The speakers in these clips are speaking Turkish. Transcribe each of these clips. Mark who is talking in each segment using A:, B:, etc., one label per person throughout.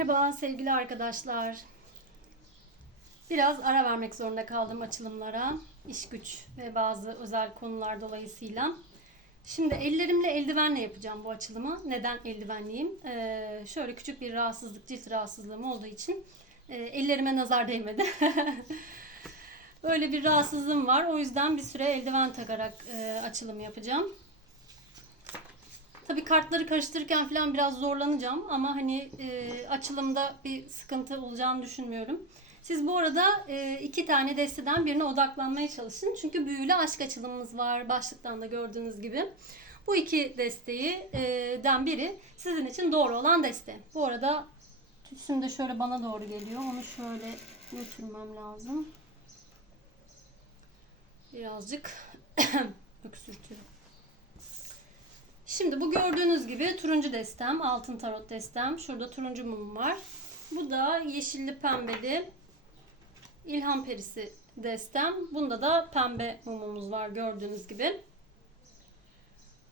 A: Merhaba sevgili arkadaşlar. Biraz ara vermek zorunda kaldım açılımlara. İş güç ve bazı özel konular dolayısıyla. Şimdi ellerimle eldivenle yapacağım bu açılımı. Neden eldivenliyim? Ee, şöyle küçük bir rahatsızlık, cilt rahatsızlığım olduğu için e, ellerime nazar değmedi. Böyle bir rahatsızlığım var. O yüzden bir süre eldiven takarak e, açılım yapacağım. Tabii kartları karıştırırken falan biraz zorlanacağım ama hani e, açılımda bir sıkıntı olacağını düşünmüyorum. Siz bu arada e, iki tane desteden birine odaklanmaya çalışın. Çünkü büyülü aşk açılımımız var başlıktan da gördüğünüz gibi. Bu iki desteği e, den biri sizin için doğru olan deste. Bu arada tütsüm de şöyle bana doğru geliyor. Onu şöyle götürmem lazım. Birazcık öksürtüyorum. Şimdi bu gördüğünüz gibi turuncu destem, altın tarot destem. Şurada turuncu mum var. Bu da yeşilli pembeli ilham perisi destem. Bunda da pembe mumumuz var gördüğünüz gibi.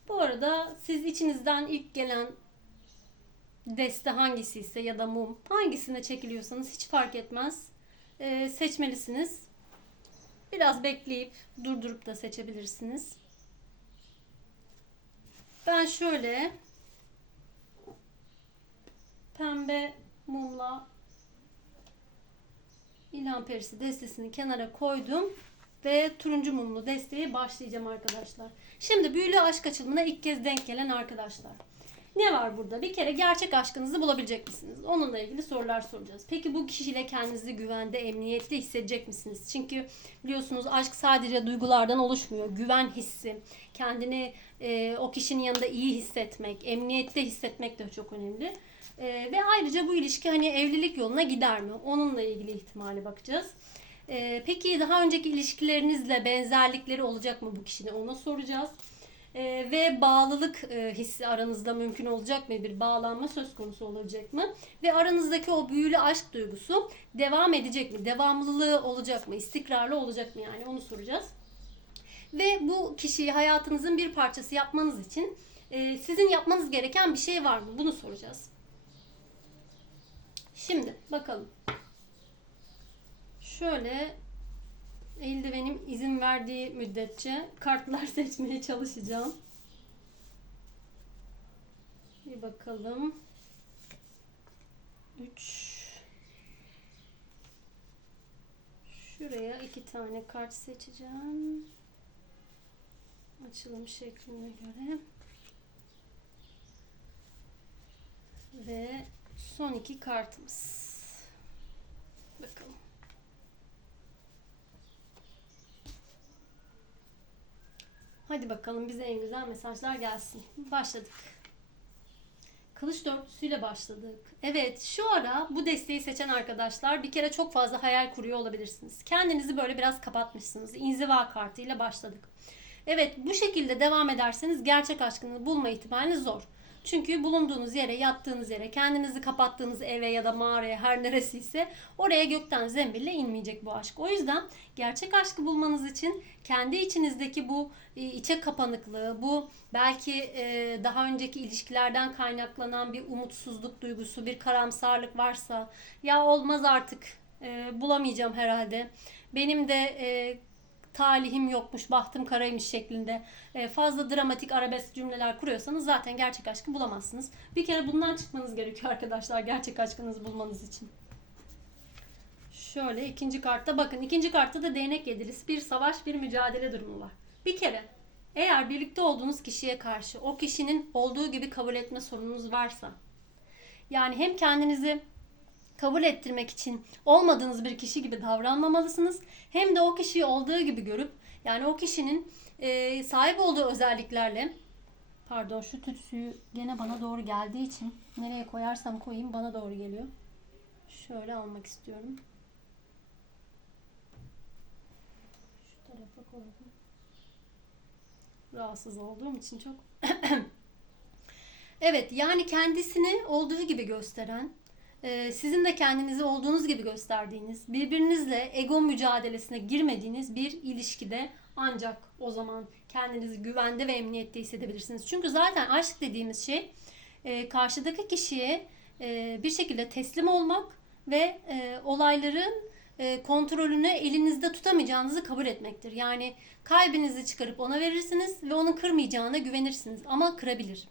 A: Bu arada siz içinizden ilk gelen deste hangisi ise ya da mum hangisine çekiliyorsanız hiç fark etmez. Ee, seçmelisiniz. Biraz bekleyip durdurup da seçebilirsiniz. Ben şöyle pembe mumla İlhan Perisi destesini kenara koydum ve turuncu mumlu desteğe başlayacağım arkadaşlar. Şimdi büyülü aşk açılımına ilk kez denk gelen arkadaşlar. Ne var burada? Bir kere gerçek aşkınızı bulabilecek misiniz? Onunla ilgili sorular soracağız. Peki bu kişiyle kendinizi güvende, emniyetli hissedecek misiniz? Çünkü biliyorsunuz aşk sadece duygulardan oluşmuyor. Güven hissi, kendini e, o kişinin yanında iyi hissetmek, emniyette hissetmek de çok önemli. E, ve ayrıca bu ilişki hani evlilik yoluna gider mi? Onunla ilgili ihtimale bakacağız. E, peki daha önceki ilişkilerinizle benzerlikleri olacak mı bu kişinin? Ona soracağız. Ee, ve bağlılık e, hissi aranızda mümkün olacak mı? Bir bağlanma söz konusu olacak mı? Ve aranızdaki o büyülü aşk duygusu devam edecek mi? Devamlılığı olacak mı? İstikrarlı olacak mı? Yani onu soracağız. Ve bu kişiyi hayatınızın bir parçası yapmanız için e, sizin yapmanız gereken bir şey var mı? Bunu soracağız. Şimdi bakalım. Şöyle eldivenim izin verdiği müddetçe kartlar seçmeye çalışacağım. Bir bakalım. 3 Şuraya iki tane kart seçeceğim. Açılım şekline göre. Ve son iki kartımız. Bakalım. Hadi bakalım bize en güzel mesajlar gelsin. Başladık. Kılıç dörtlüsüyle başladık. Evet şu ara bu desteği seçen arkadaşlar bir kere çok fazla hayal kuruyor olabilirsiniz. Kendinizi böyle biraz kapatmışsınız. İnziva kartıyla başladık. Evet bu şekilde devam ederseniz gerçek aşkını bulma ihtimaliniz zor. Çünkü bulunduğunuz yere, yattığınız yere, kendinizi kapattığınız eve ya da mağaraya her neresiyse oraya gökten zembille inmeyecek bu aşk. O yüzden gerçek aşkı bulmanız için kendi içinizdeki bu e, içe kapanıklığı, bu belki e, daha önceki ilişkilerden kaynaklanan bir umutsuzluk duygusu, bir karamsarlık varsa ya olmaz artık e, bulamayacağım herhalde. Benim de talihim yokmuş, bahtım karaymış şeklinde e, fazla dramatik arabesk cümleler kuruyorsanız zaten gerçek aşkı bulamazsınız. Bir kere bundan çıkmanız gerekiyor arkadaşlar gerçek aşkınızı bulmanız için. Şöyle ikinci kartta bakın ikinci kartta da değnek yedilisi bir savaş bir mücadele durumu var. Bir kere eğer birlikte olduğunuz kişiye karşı o kişinin olduğu gibi kabul etme sorununuz varsa yani hem kendinizi kabul ettirmek için olmadığınız bir kişi gibi davranmamalısınız. Hem de o kişiyi olduğu gibi görüp yani o kişinin e, sahip olduğu özelliklerle pardon şu tütsüyü gene bana doğru geldiği için nereye koyarsam koyayım bana doğru geliyor. Şöyle almak istiyorum. Şu tarafa koydum. Rahatsız olduğum için çok. evet yani kendisini olduğu gibi gösteren sizin de kendinizi olduğunuz gibi gösterdiğiniz, birbirinizle ego mücadelesine girmediğiniz bir ilişkide ancak o zaman kendinizi güvende ve emniyette hissedebilirsiniz. Çünkü zaten aşk dediğimiz şey e, karşıdaki kişiye e, bir şekilde teslim olmak ve e, olayların kontrolünü elinizde tutamayacağınızı kabul etmektir. Yani kalbinizi çıkarıp ona verirsiniz ve onun kırmayacağına güvenirsiniz ama kırabilir.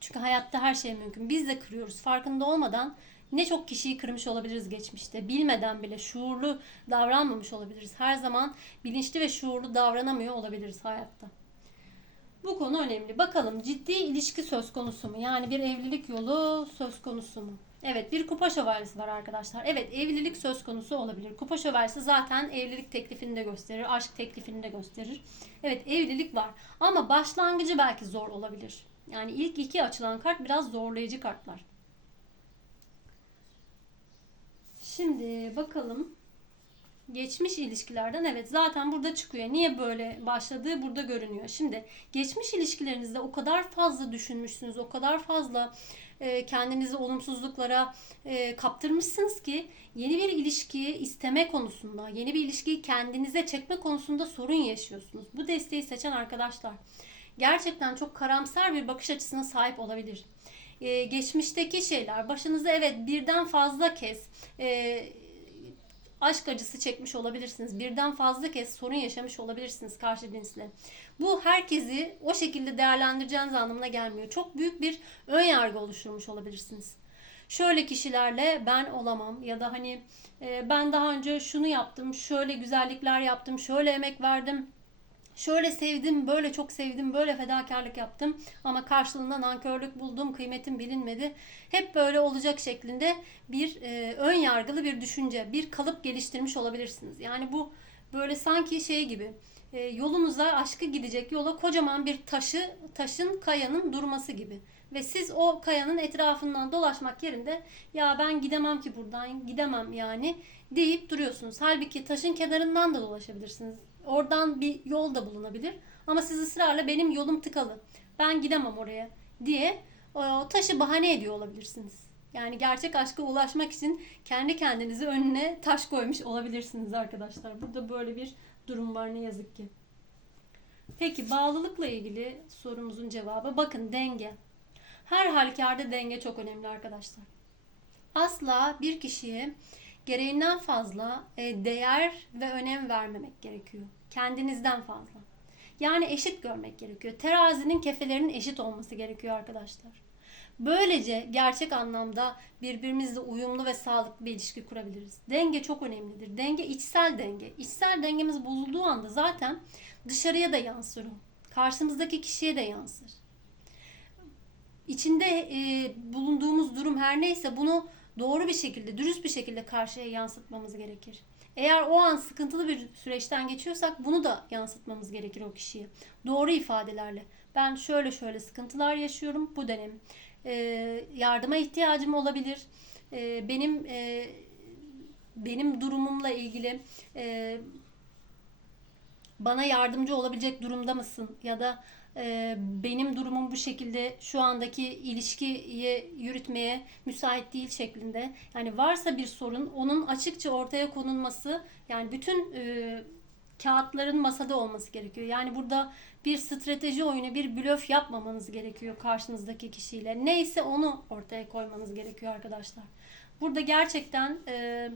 A: Çünkü hayatta her şey mümkün. Biz de kırıyoruz. Farkında olmadan ne çok kişiyi kırmış olabiliriz geçmişte. Bilmeden bile şuurlu davranmamış olabiliriz. Her zaman bilinçli ve şuurlu davranamıyor olabiliriz hayatta. Bu konu önemli. Bakalım ciddi ilişki söz konusu mu? Yani bir evlilik yolu söz konusu mu? Evet bir kupa şövalyesi var arkadaşlar. Evet evlilik söz konusu olabilir. Kupa şövalyesi zaten evlilik teklifini de gösterir. Aşk teklifini de gösterir. Evet evlilik var. Ama başlangıcı belki zor olabilir. Yani ilk iki açılan kart biraz zorlayıcı kartlar. Şimdi bakalım. Geçmiş ilişkilerden evet zaten burada çıkıyor. Niye böyle başladığı burada görünüyor. Şimdi geçmiş ilişkilerinizde o kadar fazla düşünmüşsünüz, o kadar fazla e, kendinizi olumsuzluklara e, kaptırmışsınız ki yeni bir ilişkiyi isteme konusunda, yeni bir ilişkiyi kendinize çekme konusunda sorun yaşıyorsunuz. Bu desteği seçen arkadaşlar gerçekten çok karamsar bir bakış açısına sahip olabilir. Ee, geçmişteki şeyler, başınıza evet birden fazla kez e, aşk acısı çekmiş olabilirsiniz. Birden fazla kez sorun yaşamış olabilirsiniz karşı cinsle. Bu herkesi o şekilde değerlendireceğiniz anlamına gelmiyor. Çok büyük bir ön yargı oluşturmuş olabilirsiniz. Şöyle kişilerle ben olamam ya da hani e, ben daha önce şunu yaptım, şöyle güzellikler yaptım, şöyle emek verdim Şöyle sevdim, böyle çok sevdim, böyle fedakarlık yaptım ama karşılığında nankörlük buldum, kıymetim bilinmedi. Hep böyle olacak şeklinde bir e, ön yargılı bir düşünce, bir kalıp geliştirmiş olabilirsiniz. Yani bu böyle sanki şey gibi e, yolunuza aşkı gidecek yola kocaman bir taşı, taşın, kayanın durması gibi. Ve siz o kayanın etrafından dolaşmak yerinde ya ben gidemem ki buradan, gidemem yani deyip duruyorsunuz. Halbuki taşın kenarından da dolaşabilirsiniz Oradan bir yol da bulunabilir. Ama siz ısrarla benim yolum tıkalı. Ben gidemem oraya diye o taşı bahane ediyor olabilirsiniz. Yani gerçek aşka ulaşmak için kendi kendinizi önüne taş koymuş olabilirsiniz arkadaşlar. Burada böyle bir durum var ne yazık ki. Peki bağlılıkla ilgili sorumuzun cevabı bakın denge. Her halükarda denge çok önemli arkadaşlar. Asla bir kişiye gereğinden fazla e, değer ve önem vermemek gerekiyor. Kendinizden fazla. Yani eşit görmek gerekiyor. Terazinin kefelerinin eşit olması gerekiyor arkadaşlar. Böylece gerçek anlamda birbirimizle uyumlu ve sağlıklı bir ilişki kurabiliriz. Denge çok önemlidir. Denge içsel denge. İçsel dengemiz bozulduğu anda zaten dışarıya da yansır. Karşımızdaki kişiye de yansır. İçinde e, bulunduğumuz durum her neyse bunu doğru bir şekilde, dürüst bir şekilde karşıya yansıtmamız gerekir. Eğer o an sıkıntılı bir süreçten geçiyorsak bunu da yansıtmamız gerekir o kişiye. Doğru ifadelerle. Ben şöyle şöyle sıkıntılar yaşıyorum bu dönem. Ee, yardıma ihtiyacım olabilir. Ee, benim e, benim durumumla ilgili e, bana yardımcı olabilecek durumda mısın? Ya da e, benim durumum bu şekilde şu andaki ilişkiyi yürütmeye müsait değil şeklinde. Yani varsa bir sorun onun açıkça ortaya konulması yani bütün e, kağıtların masada olması gerekiyor. Yani burada bir strateji oyunu, bir blöf yapmamanız gerekiyor karşınızdaki kişiyle. Neyse onu ortaya koymanız gerekiyor arkadaşlar. Burada gerçekten e,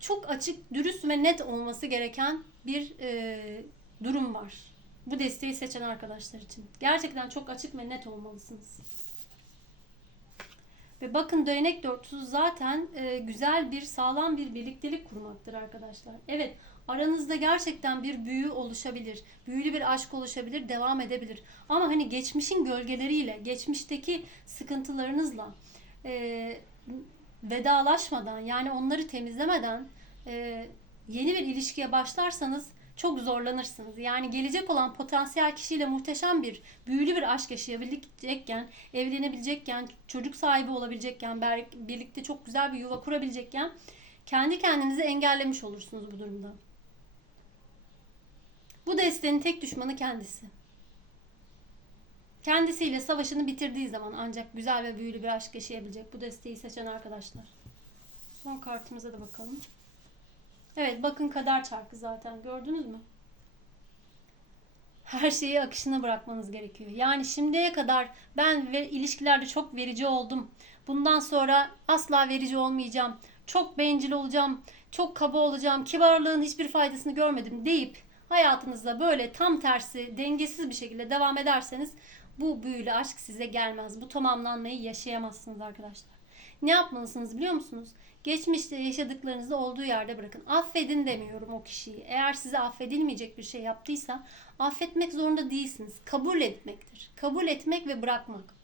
A: çok açık, dürüst ve net olması gereken bir e, durum var. Bu desteği seçen arkadaşlar için. Gerçekten çok açık ve net olmalısınız. Ve bakın değnek dörtlüsü zaten e, güzel bir sağlam bir birliktelik kurmaktır arkadaşlar. Evet aranızda gerçekten bir büyü oluşabilir. Büyülü bir aşk oluşabilir, devam edebilir. Ama hani geçmişin gölgeleriyle, geçmişteki sıkıntılarınızla e, vedalaşmadan yani onları temizlemeden e, yeni bir ilişkiye başlarsanız çok zorlanırsınız. Yani gelecek olan potansiyel kişiyle muhteşem bir, büyülü bir aşk yaşayabilecekken, evlenebilecekken, çocuk sahibi olabilecekken, birlikte çok güzel bir yuva kurabilecekken kendi kendinizi engellemiş olursunuz bu durumda. Bu destenin tek düşmanı kendisi. Kendisiyle savaşını bitirdiği zaman ancak güzel ve büyülü bir aşk yaşayabilecek bu desteği seçen arkadaşlar. Son kartımıza da bakalım. Evet bakın kadar çarkı zaten gördünüz mü? her şeyi akışına bırakmanız gerekiyor. Yani şimdiye kadar ben ve ilişkilerde çok verici oldum. Bundan sonra asla verici olmayacağım. Çok bencil olacağım. Çok kaba olacağım. Kibarlığın hiçbir faydasını görmedim deyip hayatınızda böyle tam tersi dengesiz bir şekilde devam ederseniz bu büyülü aşk size gelmez. Bu tamamlanmayı yaşayamazsınız arkadaşlar. Ne yapmalısınız biliyor musunuz? Geçmişte yaşadıklarınızı olduğu yerde bırakın. Affedin demiyorum o kişiyi. Eğer size affedilmeyecek bir şey yaptıysa affetmek zorunda değilsiniz. Kabul etmektir. Kabul etmek ve bırakmak.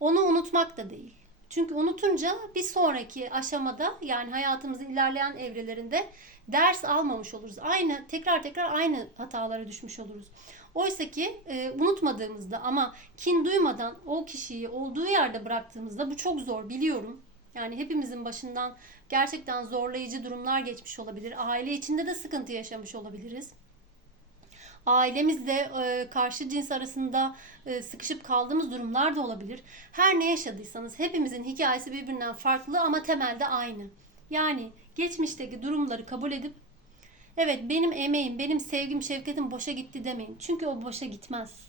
A: Onu unutmak da değil. Çünkü unutunca bir sonraki aşamada yani hayatımızın ilerleyen evrelerinde ders almamış oluruz. Aynı tekrar tekrar aynı hatalara düşmüş oluruz. Oysa ki e, unutmadığımızda ama kin duymadan o kişiyi olduğu yerde bıraktığımızda bu çok zor biliyorum. Yani hepimizin başından gerçekten zorlayıcı durumlar geçmiş olabilir. Aile içinde de sıkıntı yaşamış olabiliriz. Ailemizle e, karşı cins arasında e, sıkışıp kaldığımız durumlar da olabilir. Her ne yaşadıysanız hepimizin hikayesi birbirinden farklı ama temelde aynı. Yani geçmişteki durumları kabul edip evet benim emeğim, benim sevgim, şefketim boşa gitti demeyin. Çünkü o boşa gitmez.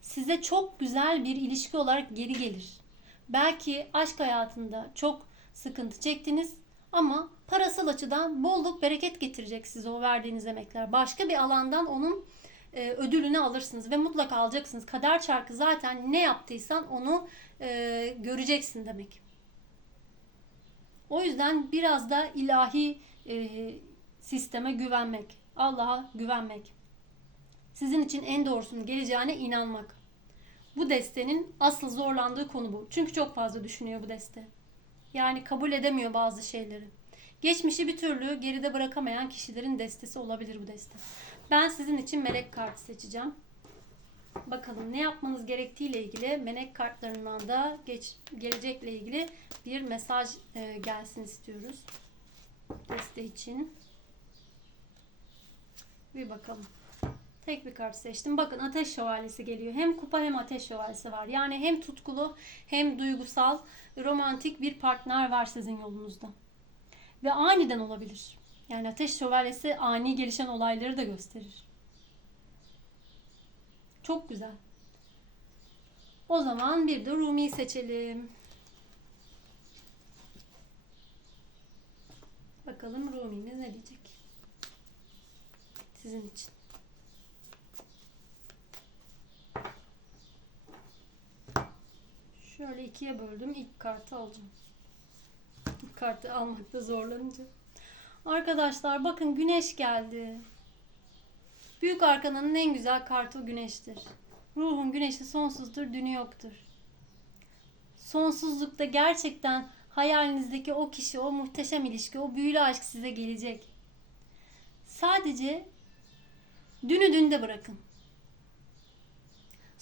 A: Size çok güzel bir ilişki olarak geri gelir. Belki aşk hayatında çok sıkıntı çektiniz ama parasal açıdan bolluk bereket getirecek size o verdiğiniz emekler. Başka bir alandan onun e, ödülünü alırsınız ve mutlaka alacaksınız. Kader çarkı zaten ne yaptıysan onu e, göreceksin demek. O yüzden biraz da ilahi e, sisteme güvenmek, Allah'a güvenmek. Sizin için en doğrusunun geleceğine inanmak. Bu destenin asıl zorlandığı konu bu. Çünkü çok fazla düşünüyor bu deste. Yani kabul edemiyor bazı şeyleri. Geçmişi bir türlü geride bırakamayan kişilerin destesi olabilir bu deste. Ben sizin için melek kartı seçeceğim. Bakalım ne yapmanız gerektiğiyle ilgili melek kartlarından da geç, gelecekle ilgili bir mesaj e, gelsin istiyoruz. Deste için. Bir bakalım. Tek bir kart seçtim. Bakın ateş şövalyesi geliyor. Hem kupa hem ateş şövalyesi var. Yani hem tutkulu hem duygusal, romantik bir partner var sizin yolunuzda. Ve aniden olabilir. Yani ateş şövalyesi ani gelişen olayları da gösterir. Çok güzel. O zaman bir de Rumi'yi seçelim. Bakalım Rumi'miz ne diyecek? Sizin için. Şöyle ikiye böldüm. İlk kartı alacağım. İlk kartı almakta zorlanınca. Arkadaşlar bakın güneş geldi. Büyük arkananın en güzel kartı güneştir. Ruhun güneşi sonsuzdur, dünü yoktur. Sonsuzlukta gerçekten hayalinizdeki o kişi, o muhteşem ilişki, o büyülü aşk size gelecek. Sadece dünü dünde bırakın.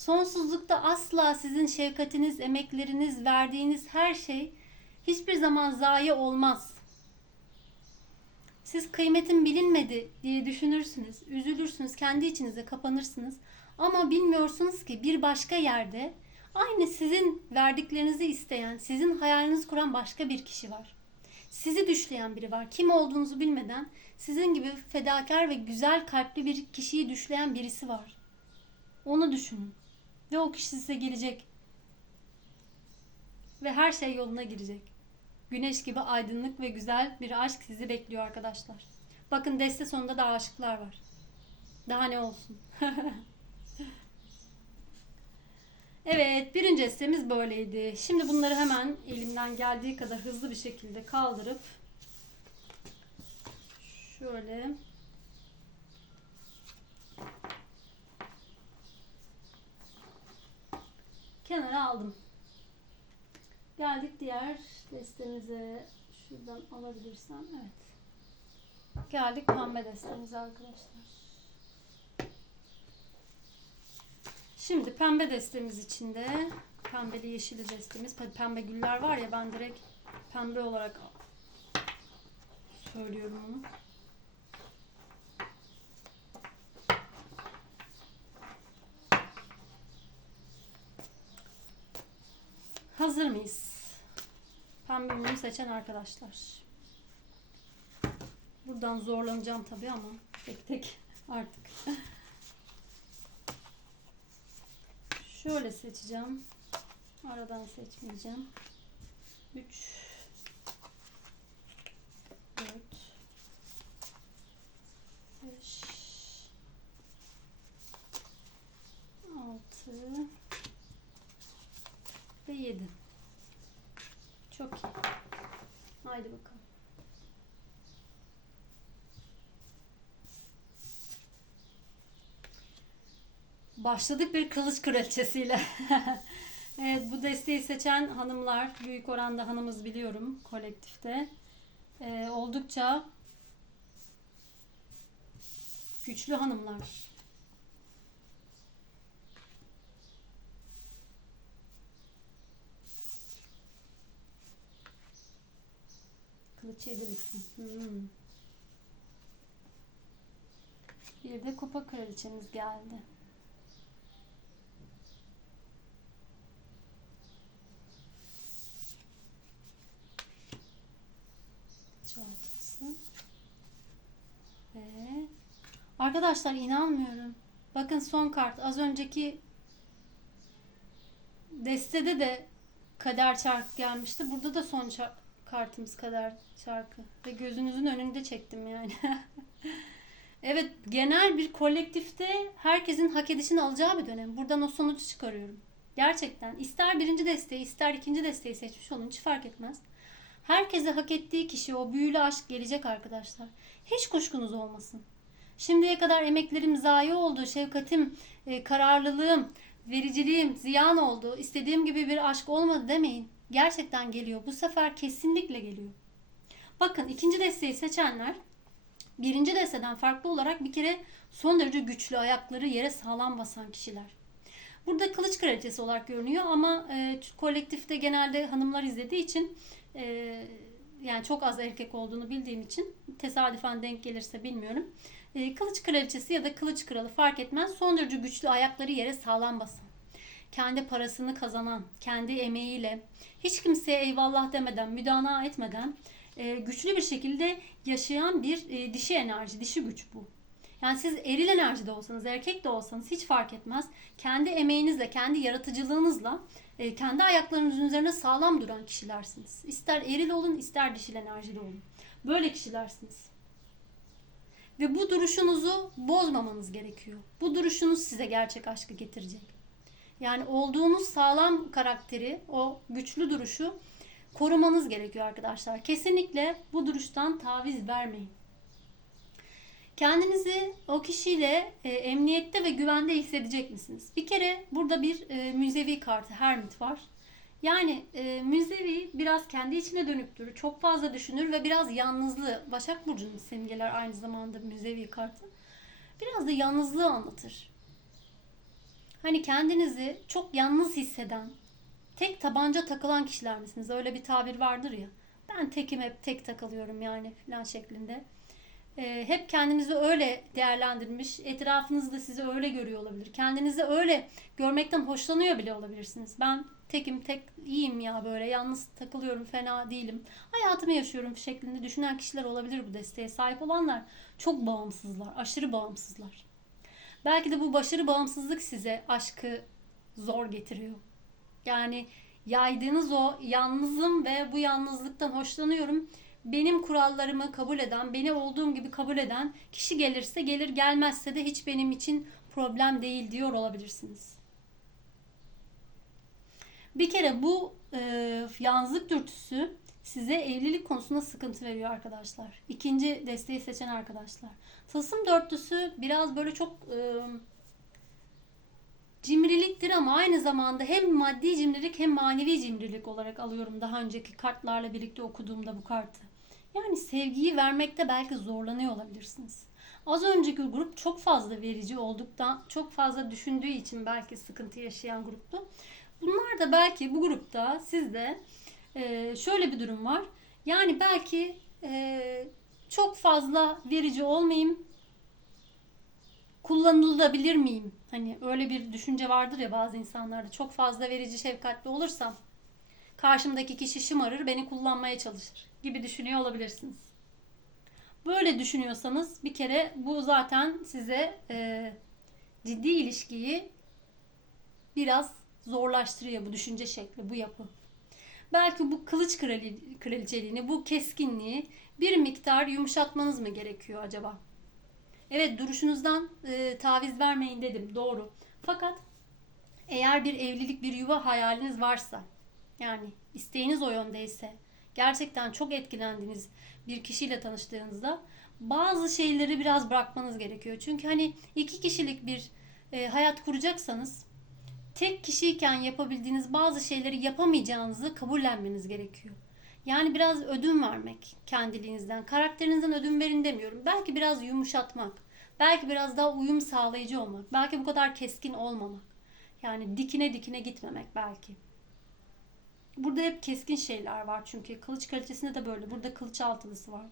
A: Sonsuzlukta asla sizin şefkatiniz, emekleriniz, verdiğiniz her şey hiçbir zaman zayi olmaz. Siz kıymetin bilinmedi diye düşünürsünüz, üzülürsünüz, kendi içinize kapanırsınız. Ama bilmiyorsunuz ki bir başka yerde aynı sizin verdiklerinizi isteyen, sizin hayalinizi kuran başka bir kişi var. Sizi düşleyen biri var. Kim olduğunuzu bilmeden sizin gibi fedakar ve güzel kalpli bir kişiyi düşleyen birisi var. Onu düşünün. Ve o kişi size gelecek. Ve her şey yoluna girecek. Güneş gibi aydınlık ve güzel bir aşk sizi bekliyor arkadaşlar. Bakın deste sonunda da aşıklar var. Daha ne olsun. evet birinci destemiz böyleydi. Şimdi bunları hemen elimden geldiği kadar hızlı bir şekilde kaldırıp şöyle kenara aldım. Geldik diğer destemize. Şuradan alabilirsem. Evet. Geldik pembe destemize arkadaşlar. Şimdi pembe destemiz içinde pembeli yeşili destemiz. Pembe güller var ya ben direkt pembe olarak söylüyorum onu. Hazır mıyız? Pembe ürünü seçen arkadaşlar. Buradan zorlanacağım tabii ama tek tek artık. Şöyle seçeceğim. Aradan seçmeyeceğim. 3 Başladık bir kılıç kraliçesiyle. evet bu desteği seçen hanımlar, büyük oranda hanımız biliyorum kolektifte. Ee, oldukça güçlü hanımlar. Kılıç yedilisi. Hmm. Bir de kupa kraliçemiz geldi. Çantası. Ve arkadaşlar inanmıyorum. Bakın son kart. Az önceki destede de kader çarkı gelmişti. Burada da son çar- kartımız kader çarkı. Ve gözünüzün önünde çektim yani. evet genel bir kolektifte herkesin hak edişini alacağı bir dönem. Buradan o sonucu çıkarıyorum. Gerçekten ister birinci desteği ister ikinci desteği seçmiş olun hiç fark etmez. Herkese hak ettiği kişi o büyülü aşk gelecek arkadaşlar. Hiç kuşkunuz olmasın. Şimdiye kadar emeklerim zayi oldu, şefkatim, e, kararlılığım, vericiliğim ziyan oldu, istediğim gibi bir aşk olmadı demeyin. Gerçekten geliyor. Bu sefer kesinlikle geliyor. Bakın ikinci desteği seçenler birinci desteden farklı olarak bir kere son derece güçlü ayakları yere sağlam basan kişiler. Burada kılıç kraliçesi olarak görünüyor ama e, kolektifte genelde hanımlar izlediği için e, yani çok az erkek olduğunu bildiğim için tesadüfen denk gelirse bilmiyorum. E, kılıç kraliçesi ya da kılıç kralı fark etmez. Son derece güçlü ayakları yere sağlam basan. Kendi parasını kazanan, kendi emeğiyle, hiç kimseye eyvallah demeden, müdana etmeden e, güçlü bir şekilde yaşayan bir e, dişi enerji, dişi güç bu. Yani siz eril enerjide olsanız, erkek de olsanız hiç fark etmez. Kendi emeğinizle, kendi yaratıcılığınızla, e, kendi ayaklarınızın üzerine sağlam duran kişilersiniz. İster eril olun, ister dişil enerjili olun. Böyle kişilersiniz. Ve bu duruşunuzu bozmamanız gerekiyor. Bu duruşunuz size gerçek aşkı getirecek. Yani olduğunuz sağlam karakteri, o güçlü duruşu korumanız gerekiyor arkadaşlar. Kesinlikle bu duruştan taviz vermeyin. Kendinizi o kişiyle e, emniyette ve güvende hissedecek misiniz? Bir kere burada bir e, müzevi kartı, hermit var. Yani e, müzevi biraz kendi içine dönüktür, çok fazla düşünür ve biraz yalnızlığı, Başak Burcu'nun simgeler aynı zamanda müzevi kartı. Biraz da yalnızlığı anlatır. Hani kendinizi çok yalnız hisseden, tek tabanca takılan kişiler misiniz? Öyle bir tabir vardır ya. Ben tekim hep tek takılıyorum yani falan şeklinde. Ee, hep kendinizi öyle değerlendirmiş, etrafınız da sizi öyle görüyor olabilir. Kendinizi öyle görmekten hoşlanıyor bile olabilirsiniz. Ben tekim, tek iyiyim ya böyle yalnız takılıyorum, fena değilim. Hayatımı yaşıyorum şeklinde düşünen kişiler olabilir bu desteğe sahip olanlar. Çok bağımsızlar, aşırı bağımsızlar. Belki de bu başarı bağımsızlık size aşkı zor getiriyor. Yani yaydığınız o yalnızım ve bu yalnızlıktan hoşlanıyorum. Benim kurallarımı kabul eden, beni olduğum gibi kabul eden kişi gelirse gelir, gelmezse de hiç benim için problem değil diyor olabilirsiniz. Bir kere bu e, yalnızlık dürtüsü size evlilik konusunda sıkıntı veriyor arkadaşlar. İkinci desteği seçen arkadaşlar. Tılsım dörtlüsü biraz böyle çok e, cimriliktir ama aynı zamanda hem maddi cimrilik hem manevi cimrilik olarak alıyorum daha önceki kartlarla birlikte okuduğumda bu kartı. Yani sevgiyi vermekte belki zorlanıyor olabilirsiniz. Az önceki grup çok fazla verici olduktan, çok fazla düşündüğü için belki sıkıntı yaşayan gruptu. Bunlar da belki bu grupta sizde e, şöyle bir durum var. Yani belki e, çok fazla verici olmayayım, kullanılabilir miyim? Hani öyle bir düşünce vardır ya bazı insanlarda. Çok fazla verici, şefkatli olursam karşımdaki kişi şımarır, beni kullanmaya çalışır gibi düşünüyor olabilirsiniz. Böyle düşünüyorsanız bir kere bu zaten size e, ciddi ilişkiyi biraz zorlaştırıyor bu düşünce şekli, bu yapı. Belki bu kılıç krali, kraliçeliğini, bu keskinliği bir miktar yumuşatmanız mı gerekiyor acaba? Evet duruşunuzdan e, taviz vermeyin dedim doğru. Fakat eğer bir evlilik bir yuva hayaliniz varsa yani isteğiniz o yöndeyse gerçekten çok etkilendiğiniz bir kişiyle tanıştığınızda bazı şeyleri biraz bırakmanız gerekiyor. Çünkü hani iki kişilik bir e, hayat kuracaksanız tek kişiyken yapabildiğiniz bazı şeyleri yapamayacağınızı kabullenmeniz gerekiyor. Yani biraz ödün vermek kendiliğinizden. Karakterinizden ödün verin demiyorum. Belki biraz yumuşatmak. Belki biraz daha uyum sağlayıcı olmak. Belki bu kadar keskin olmamak. Yani dikine dikine gitmemek belki. Burada hep keskin şeyler var çünkü. Kılıç kalitesinde de böyle. Burada kılıç altılısı var.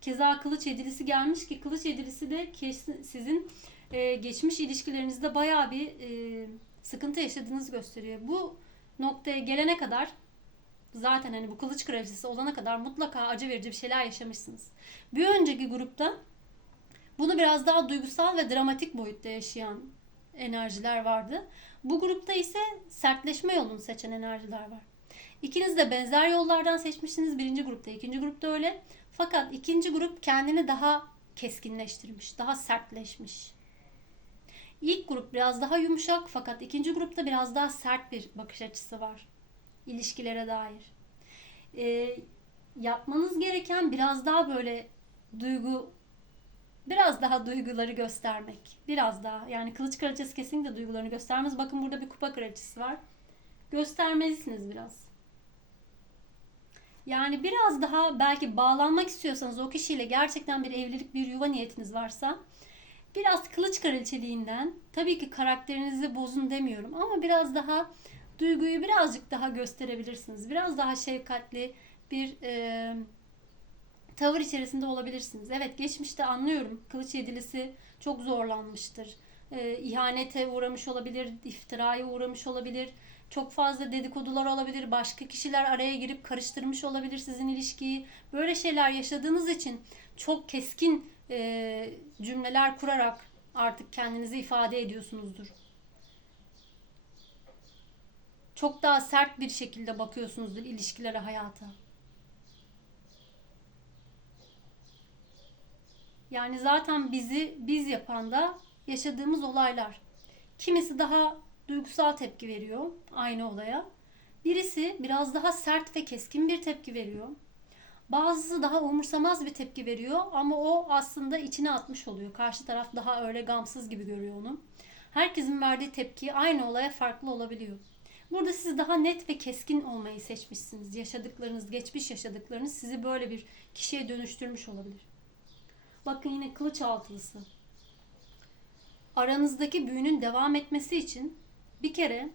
A: Keza kılıç yedilisi gelmiş ki kılıç yedilisi de kesin, sizin e, geçmiş ilişkilerinizde bayağı bir e, sıkıntı yaşadığınızı gösteriyor. Bu noktaya gelene kadar zaten hani bu kılıç kraliçesi olana kadar mutlaka acı verici bir şeyler yaşamışsınız. Bir önceki grupta bunu biraz daha duygusal ve dramatik boyutta yaşayan enerjiler vardı. Bu grupta ise sertleşme yolunu seçen enerjiler var. İkiniz de benzer yollardan seçmişsiniz. Birinci grupta, ikinci grupta öyle. Fakat ikinci grup kendini daha keskinleştirmiş, daha sertleşmiş. İlk grup biraz daha yumuşak fakat ikinci grupta biraz daha sert bir bakış açısı var ilişkilere dair. Ee, yapmanız gereken biraz daha böyle duygu biraz daha duyguları göstermek. Biraz daha. Yani kılıç kraliçesi kesinlikle duygularını göstermez. Bakın burada bir kupa kraliçesi var. Göstermelisiniz biraz. Yani biraz daha belki bağlanmak istiyorsanız o kişiyle gerçekten bir evlilik, bir yuva niyetiniz varsa biraz kılıç kraliçeliğinden tabii ki karakterinizi bozun demiyorum ama biraz daha duyguyu birazcık daha gösterebilirsiniz. Biraz daha şefkatli bir e, tavır içerisinde olabilirsiniz. Evet geçmişte anlıyorum kılıç yedilisi çok zorlanmıştır. E, ihanete uğramış olabilir, iftiraya uğramış olabilir. Çok fazla dedikodular olabilir. Başka kişiler araya girip karıştırmış olabilir sizin ilişkiyi. Böyle şeyler yaşadığınız için çok keskin e, cümleler kurarak artık kendinizi ifade ediyorsunuzdur. Çok daha sert bir şekilde bakıyorsunuzdur ilişkilere, hayata. Yani zaten bizi biz yapan da yaşadığımız olaylar. Kimisi daha duygusal tepki veriyor aynı olaya. Birisi biraz daha sert ve keskin bir tepki veriyor. Bazısı daha umursamaz bir tepki veriyor ama o aslında içine atmış oluyor. Karşı taraf daha öyle gamsız gibi görüyor onu. Herkesin verdiği tepki aynı olaya farklı olabiliyor. Burada siz daha net ve keskin olmayı seçmişsiniz. Yaşadıklarınız, geçmiş yaşadıklarınız sizi böyle bir kişiye dönüştürmüş olabilir. Bakın yine kılıç altılısı. Aranızdaki büyünün devam etmesi için bir kere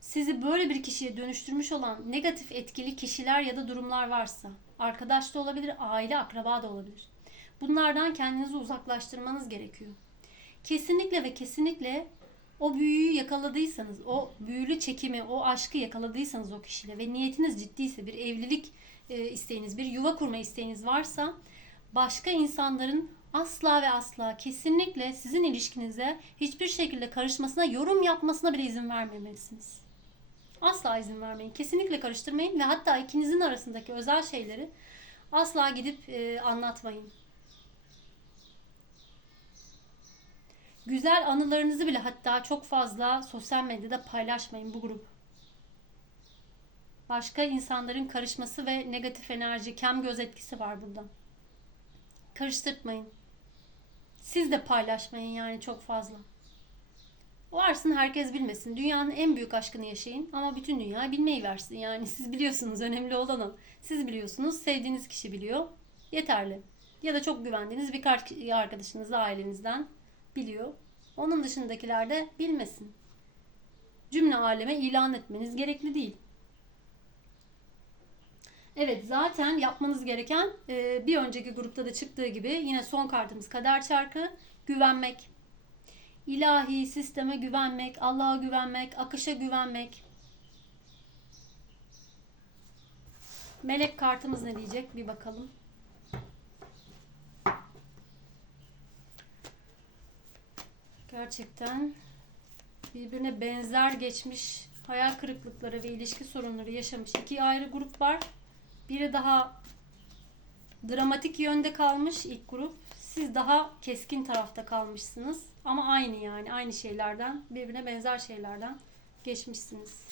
A: sizi böyle bir kişiye dönüştürmüş olan negatif etkili kişiler ya da durumlar varsa, arkadaş da olabilir, aile, akraba da olabilir. Bunlardan kendinizi uzaklaştırmanız gerekiyor. Kesinlikle ve kesinlikle o büyüyü yakaladıysanız, o büyülü çekimi, o aşkı yakaladıysanız o kişiyle ve niyetiniz ciddiyse bir evlilik e, isteğiniz, bir yuva kurma isteğiniz varsa başka insanların asla ve asla kesinlikle sizin ilişkinize hiçbir şekilde karışmasına, yorum yapmasına bile izin vermemelisiniz. Asla izin vermeyin. Kesinlikle karıştırmayın ve hatta ikinizin arasındaki özel şeyleri asla gidip e, anlatmayın. Güzel anılarınızı bile hatta çok fazla sosyal medyada paylaşmayın bu grup. Başka insanların karışması ve negatif enerji, kem göz etkisi var burada. Karıştırtmayın. Siz de paylaşmayın yani çok fazla. Varsın herkes bilmesin. Dünyanın en büyük aşkını yaşayın ama bütün dünya bilmeyi versin. Yani siz biliyorsunuz önemli olan. Siz biliyorsunuz, sevdiğiniz kişi biliyor. Yeterli. Ya da çok güvendiğiniz birkaç arkadaşınız da ailenizden biliyor. Onun dışındakiler de bilmesin. Cümle aleme ilan etmeniz gerekli değil. Evet zaten yapmanız gereken e, bir önceki grupta da çıktığı gibi yine son kartımız kader çarkı güvenmek. İlahi sisteme güvenmek, Allah'a güvenmek, akışa güvenmek. Melek kartımız ne diyecek bir bakalım. Gerçekten birbirine benzer geçmiş hayal kırıklıkları ve ilişki sorunları yaşamış iki ayrı grup var. Biri daha dramatik yönde kalmış ilk grup. Siz daha keskin tarafta kalmışsınız. Ama aynı yani aynı şeylerden birbirine benzer şeylerden geçmişsiniz.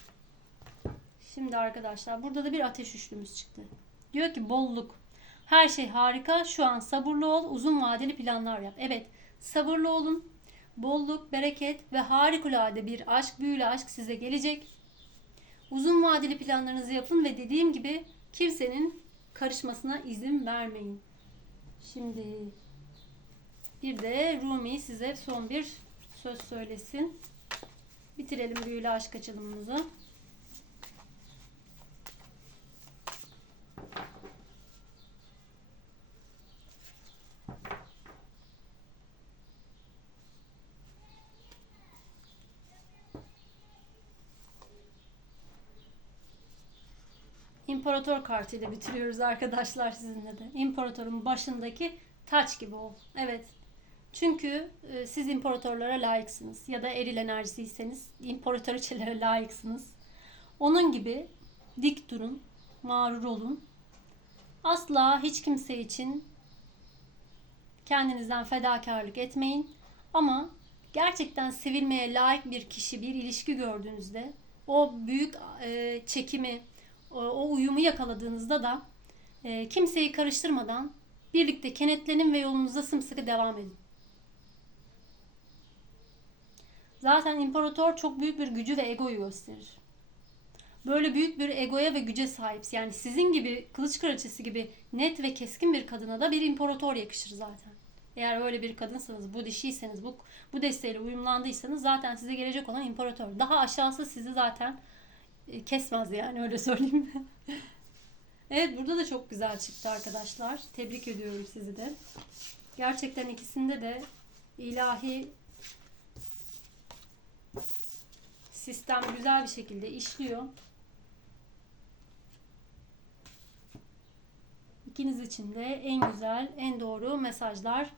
A: Şimdi arkadaşlar burada da bir ateş üçlümüz çıktı. Diyor ki bolluk. Her şey harika. Şu an sabırlı ol. Uzun vadeli planlar yap. Evet sabırlı olun. Bolluk, bereket ve harikulade bir aşk, büyülü aşk size gelecek. Uzun vadeli planlarınızı yapın ve dediğim gibi kimsenin karışmasına izin vermeyin. Şimdi bir de Rumi size son bir söz söylesin. Bitirelim büyülü aşk açılımımızı. İmparator kartıyla bitiriyoruz arkadaşlar sizinle de. İmparatorun başındaki taç gibi ol. Evet. Çünkü e, siz imparatorlara layıksınız. Ya da eril enerjisiyseniz imparatoriçelere layıksınız. Onun gibi dik durun, mağrur olun. Asla hiç kimse için kendinizden fedakarlık etmeyin. Ama gerçekten sevilmeye layık bir kişi, bir ilişki gördüğünüzde o büyük e, çekimi, o, uyumu yakaladığınızda da e, kimseyi karıştırmadan birlikte kenetlenin ve yolunuza sımsıkı devam edin. Zaten imparator çok büyük bir gücü ve egoyu gösterir. Böyle büyük bir egoya ve güce sahip. Yani sizin gibi kılıç kraliçesi gibi net ve keskin bir kadına da bir imparator yakışır zaten. Eğer öyle bir kadınsanız, bu dişiyseniz, bu, bu desteğiyle uyumlandıysanız zaten size gelecek olan imparator. Daha aşağısı sizi zaten kesmez yani öyle söyleyeyim. evet burada da çok güzel çıktı arkadaşlar. Tebrik ediyorum sizi de. Gerçekten ikisinde de ilahi sistem güzel bir şekilde işliyor. İkiniz için de en güzel, en doğru mesajlar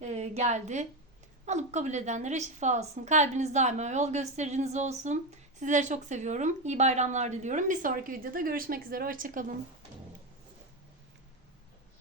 A: e, geldi. Alıp kabul edenlere şifa olsun. Kalbiniz daima yol göstericiniz olsun. Sizleri çok seviyorum. İyi bayramlar diliyorum. Bir sonraki videoda görüşmek üzere. Hoşçakalın.